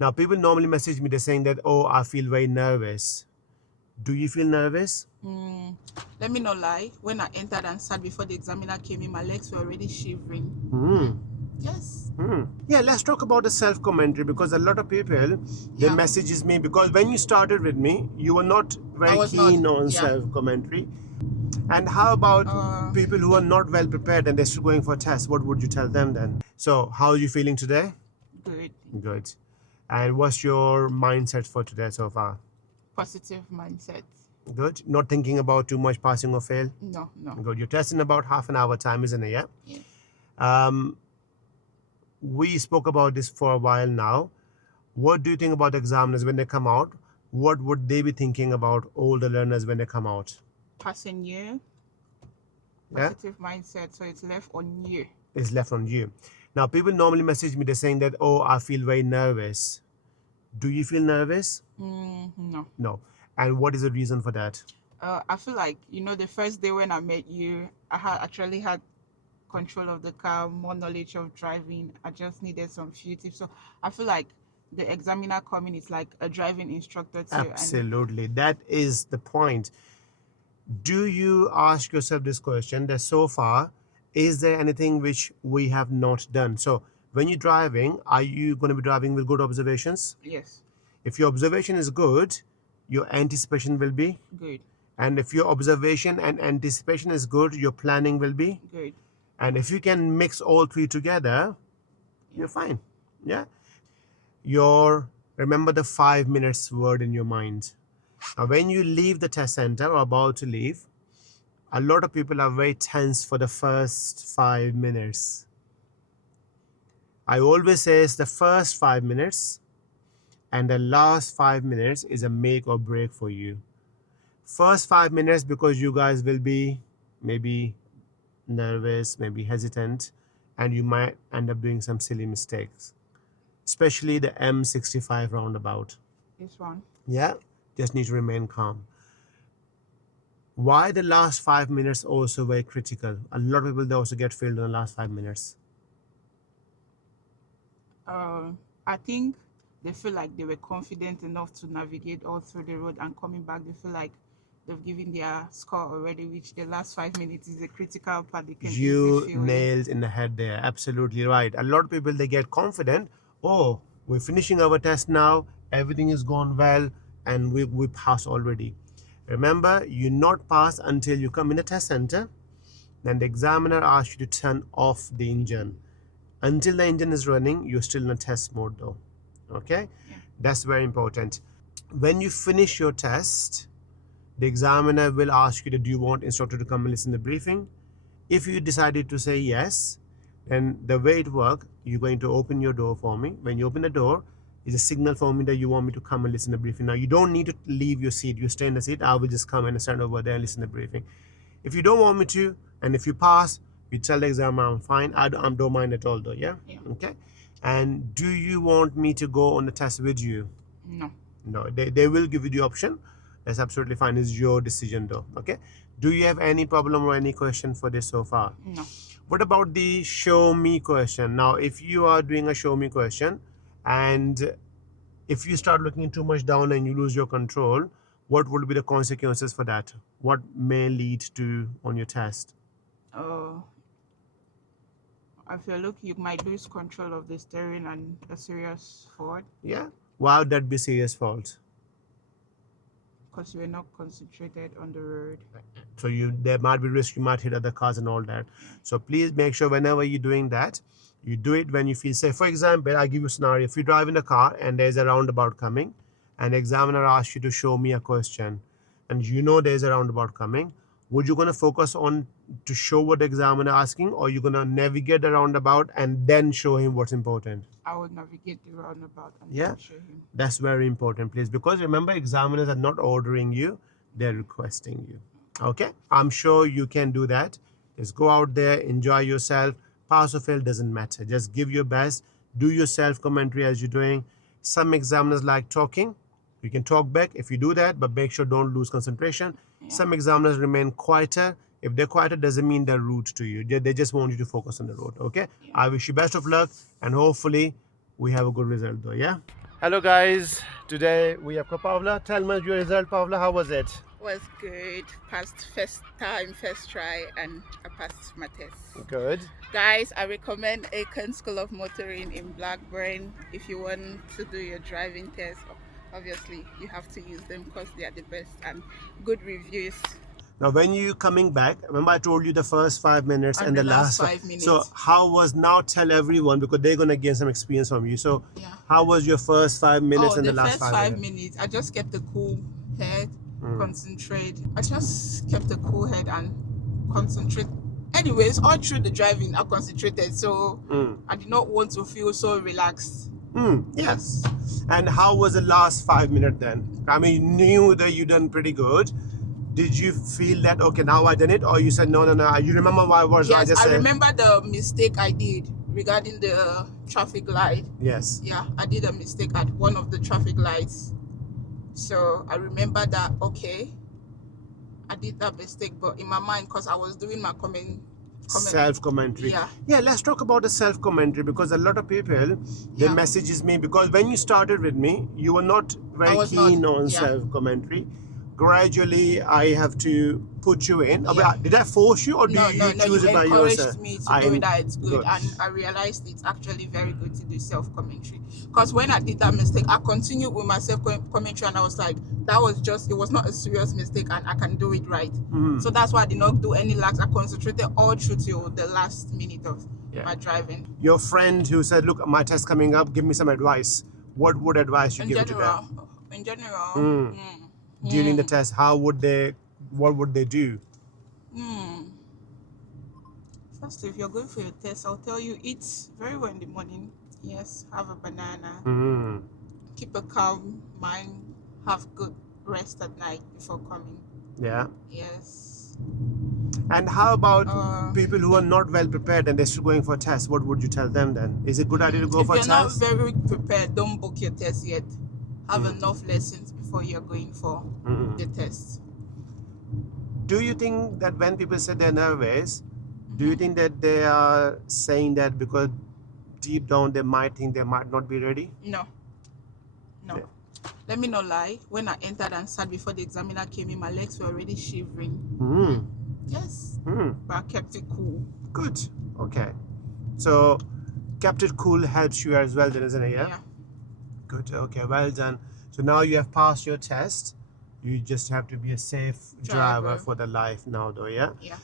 Now, people normally message me, they're saying that, oh, I feel very nervous. Do you feel nervous? Mm, let me not lie. When I entered and sat before the examiner came in, my legs were already shivering. Hmm. Yes. Yeah, let's talk about the self-commentary, because a lot of people, they Yeah. messages me, because when you started with me, you were not I very was not. keen on Yeah. self-commentary. And how about Uh, people who are not well prepared and they're still going for tests? What would you tell them then? So, how are you feeling today? Good. Good. And what's your mindset for today so far? Positive mindset. Good. Not thinking about too much passing or fail? No, no. Good. You're testing about half an hour time, isn't it? Yeah. Yes. Um, we spoke about this for a while now. What do you think about examiners when they come out? What would they be thinking about all the learners when they come out? Passing you. Yeah, Positive mindset. So it's left on you. it's left on you. Now, people normally message me, they're saying that, oh, I feel very nervous. Do you feel nervous? No. No. And what is the reason for that? I feel like the first day when I met you, I had actually had control of the car, more knowledge of driving. I just needed some few tips. So I feel like the examiner coming is like a driving instructor too. And Absolutely. That is the point. Do you ask yourself this question that so far, is there anything which we have not done? So, when you're driving, are you going to be driving with good observations? yes, If your observation is good, your anticipation will be. good, And if your observation and anticipation is good, your planning will be. good. And if you can mix all three together, Yeah. you're fine. Yeah. Your remember the 5 minutes word in your mind. Now, when you leave the test center or about to leave, a lot of people are very tense for the first 5 minutes. I always say it's the first 5 minutes and the last 5 minutes is a make or break for you. First 5 minutes, because you guys will be maybe nervous, maybe hesitant, and you might end up doing some silly mistakes, especially the M65 roundabout. This one. Yeah, just need to remain calm. Why the last 5 minutes also very critical? A lot of people, they also get failed in the last 5 minutes. I think they feel like they were confident enough to navigate all through the road, and coming back, they feel like they've given their score already, which the last 5 minutes is a critical part. They can easily You feel it. nailed in the head there. Absolutely right. A lot of people, they get confident. Oh, we're finishing our test now. Everything is gone well, and we pass already. Remember, you not pass until you come in the test center. Then the examiner asks you to turn off the engine. Until the engine is running, you're still in a test mode though. Okay, Yeah. that's very important. When you finish your test, the examiner will ask you, do you want instructor to come and listen to the briefing? If you decided to say yes, then the way it works, you're going to open your door for me. When you open the door, it's a signal for me that you want me to come and listen to the briefing. Now, you don't need to leave your seat. You stay in the seat. I will just come and stand over there and listen to the briefing. If you don't want me to, and if you pass, you tell the examiner I'm fine. I don't mind at all though, yeah? Yeah. Okay. And do you want me to go on the test with you? No. No, they will give you the option. That's absolutely fine. It's your decision though. Okay. Do you have any problem or any question for this so far? No. What about the show me question? Now, if you are doing a show me question and if you start looking too much down and you lose your control, what would be the consequences for that? What may lead to on your test? Uh, if you're lucky, you might lose control of the steering and a serious fault Yeah. Why would that be serious fault? because you're not concentrated on the road. So there might be risk, you might hit other cars and all that. Yeah. So please make sure whenever you're doing that, you do it when you feel safe. For example, I give you a scenario. If you drive in a car and there's a roundabout coming, and the examiner asks you to show me a question, and you know there's a roundabout coming, would you gonna focus on to show what the examiner asking, or you gonna navigate the roundabout and then show him what's important? I would navigate the roundabout and Yeah, then show him. that's very important, please, because remember, examiners are not ordering you, they're requesting you. Okay, I'm sure you can do that. Just go out there, enjoy yourself. Pass or fail doesn't matter. Just give your best. Do your self commentary as you're doing. Some examiners like talking. You can talk back if you do that, but make sure don't lose concentration. Yeah. Some examiners remain quieter. If they're quieter, doesn't mean they're rude to you. They just want you to focus on the road. Okay. Yeah. I wish you best of luck, and hopefully we have a good result though. Yeah. Hello guys, today we have got Pavla. Tell me your result, Pavla. How was it? Was good. Passed first time, first try, and I passed my test. Good. Guys, I recommend Aiken School of Motoring in Blackburn if you want to do your driving test. Obviously, you have to use them because they are the best and good reviews. Now, when you coming back, remember I told you the first 5 minutes and And the the last last five. 5 minutes. So, how was now? Tell everyone because they're gonna gain some experience from you. So, Yeah. how was your first 5 minutes Oh, and the the last first 5 minutes? 5 minutes, I just kept a cool head, concentrate. I just kept a cool head and concentrate. Anyways, all through the driving, I concentrated, so I did not want to feel so relaxed. Yes. And how was the last 5 minutes then? I mean, you knew that you done pretty good. Did you feel that okay now I done it, or you said no? You remember why was I Yes, just I said remember the mistake I did regarding the traffic light. yes. Yeah, I did a mistake at one of the traffic lights. So I remember that, okay, I did that mistake, but in my mind, because I was doing my comment. Self-commentary. Yeah. Let's talk about the self-commentary because a lot of people they Yeah. messages me because when you started with me you were not very was not, keen on yeah. self-commentary. Gradually I have to put you in. Yeah. Did I force you or do No, you no, choose you it by encouraged yourself? me to do it, that it's good, and I realized it's actually very good to do self-commentary. Because when I did that mistake, I continued with my self-commentary, and I was like, that was just, it was not a serious mistake, and I can do it right. So that's why I did not do any lags. I concentrated all through till the last minute of my driving. Your friend who said, look, my test coming up, give me some advice. What would advice you give to them? In general, During the test, what would they do? First, if you're going for your test, I'll tell you, eat very well in the morning. Yes, have a banana. Keep a calm mind. Have good rest at night before coming. Yeah. Yes. And how about people who are not well prepared and they're still going for a test? What would you tell them then? Is it a good idea to go for a If you're not test? very prepared, don't book your test yet. Have enough lessons before you're going for the test. Do you think that when people say they're nervous, do you think that they are saying that because deep down they might think they might not be ready? No. Let me not lie. When I entered and sat before the examiner came in, my legs were already shivering. Yes. But I kept it cool. Good. Okay. So, kept it cool helps you as well, then, isn't it? Yeah. Good. Okay. Well done. So now you have passed your test. You just have to be a safe driver for the life now, though. Yeah.